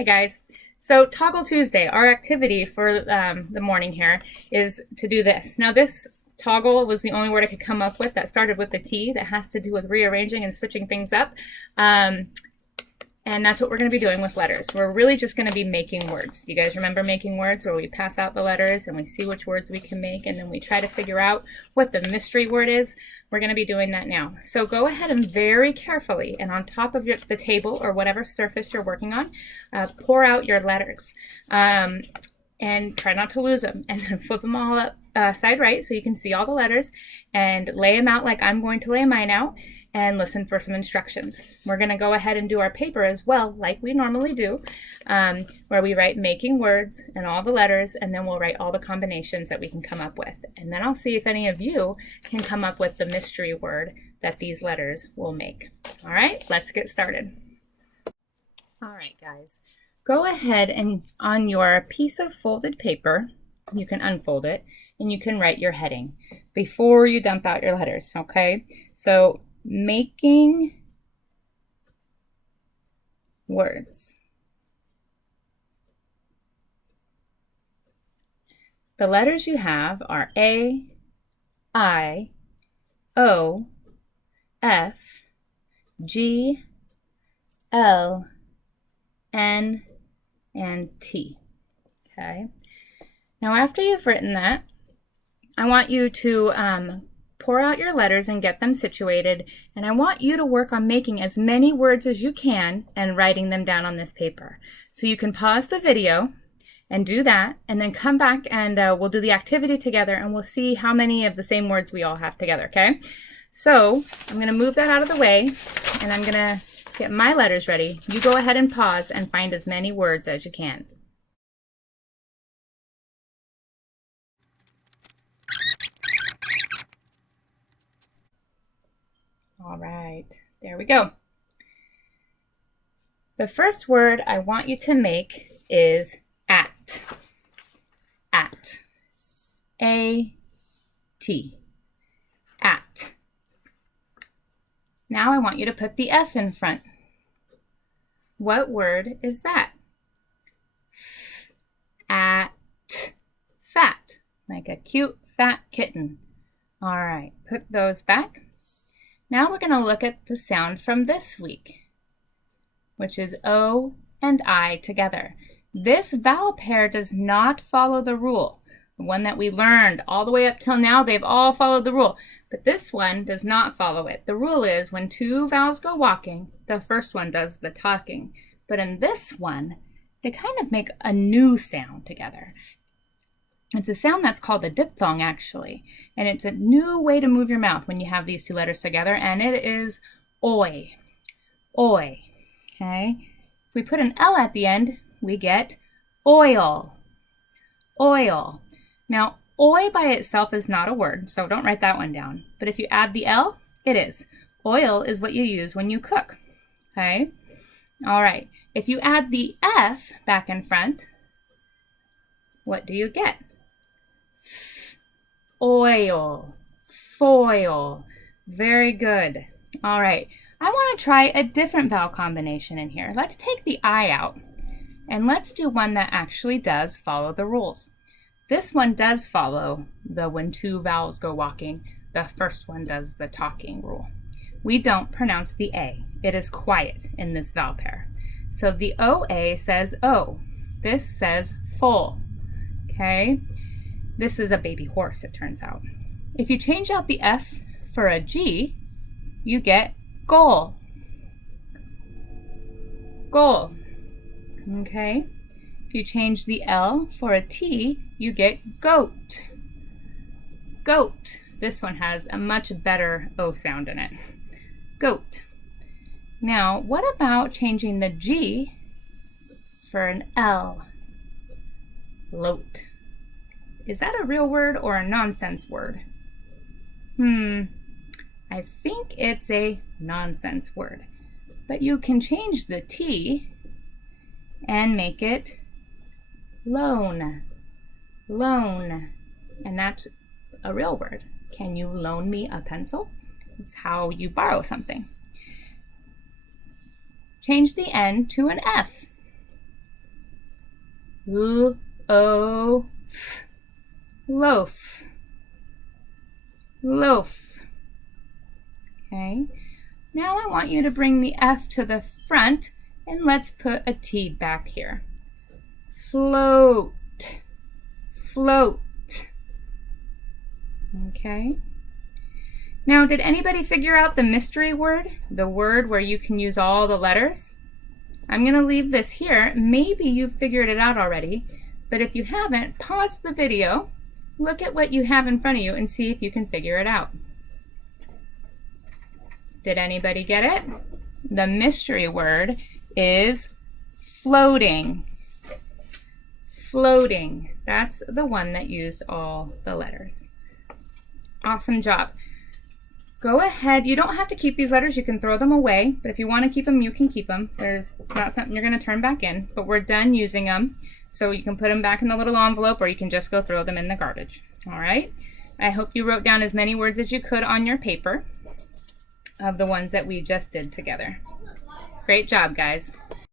Hey guys. So Toggle Tuesday, our activity for the morning here is to do this. Now this toggle was the only word I could come up with that started with the T that has to do with rearranging and switching things up. And that's what we're going to be doing with letters. We're really just going to be making words. You guys remember making words where we pass out the letters and we see which words we can make and then we try to figure out what the mystery word is? We're going to be doing that now. So go ahead and very carefully and on top of the table or whatever surface you're working on, pour out your letters and try not to lose them. And then flip them all up side right so you can see all the letters and lay them out like I'm going to lay mine out. And listen for some instructions. We're going to go ahead and do our paper as well, like we normally do, where we write making words and all the letters, and then we'll write all the combinations that we can come up with. And then I'll see if any of you can come up with the mystery word that these letters will make. All right, let's get started. All right, guys, go ahead and on your piece of folded paper, you can unfold it, and you can write your heading before you dump out your letters, okay? So making words. The letters you have are A, I, O, F, G, L, N, and T. Okay. Now after you've written that, I want you to pour out your letters and get them situated, and I want you to work on making as many words as you can and writing them down on this paper. So you can pause the video and do that, and then come back and we'll do the activity together and we'll see how many of the same words we all have together, okay? So I'm going to move that out of the way and I'm going to get my letters ready. You go ahead and pause and find as many words as you can. All right, there we go. The first word I want you to make is at. At. A-T. At. Now I want you to put the F in front. What word is that? At. Fat. Like a cute fat kitten. All right, put those back. Now we're going to look at the sound from this week, which is O and I together. This vowel pair does not follow the rule. The one that we learned all the way up till now, they've all followed the rule. But this one does not follow it. The rule is when two vowels go walking, the first one does the talking. But in this one, they kind of make a new sound together. It's a sound that's called a diphthong, actually, and it's a new way to move your mouth when you have these two letters together, and it is oi. Oi, okay? If we put an L at the end, we get oil. Oil. Now, oi by itself is not a word, so don't write that one down. But if you add the L, it is. Oil is what you use when you cook, okay? All right. If you add the F back in front, what do you get? Oil, foil. Very good. All right. I want to try a different vowel combination in here. Let's take the I out and let's do one that actually does follow the rules. This one does follow the when two vowels go walking. The first one does the talking rule. We don't pronounce the A. It is quiet in this vowel pair. So the OA says O. This says full. Okay? This is a baby horse, it turns out. If you change out the F for a G, you get goal. Goal. Okay? If you change the L for a T, you get goat. Goat. This one has a much better O sound in it. Goat. Now, what about changing the G for an L? Loat. Is that a real word or a nonsense word? I think it's a nonsense word. But you can change the T and make it loan. Loan. And that's a real word. Can you loan me a pencil? It's how you borrow something. Change the N to an F. L-O-F. Loaf. Loaf. Okay. Now I want you to bring the F to the front and let's put a T back here. Float. Float. Okay. Now, did anybody figure out the mystery word? The word where you can use all the letters? I'm going to leave this here. Maybe you've figured it out already, but if you haven't, pause the video, look at what you have in front of you, and see if you can figure it out. Did anybody get it? The mystery word is floating. Floating. That's the one that used all the letters. Awesome job. Go ahead. You don't have to keep these letters. You can throw them away, but if you want to keep them, you can keep them. There's not something you're going to turn back in, but we're done using them. So you can put them back in the little envelope, or you can just go throw them in the garbage. All right. I hope you wrote down as many words as you could on your paper of the ones that we just did together. Great job, guys.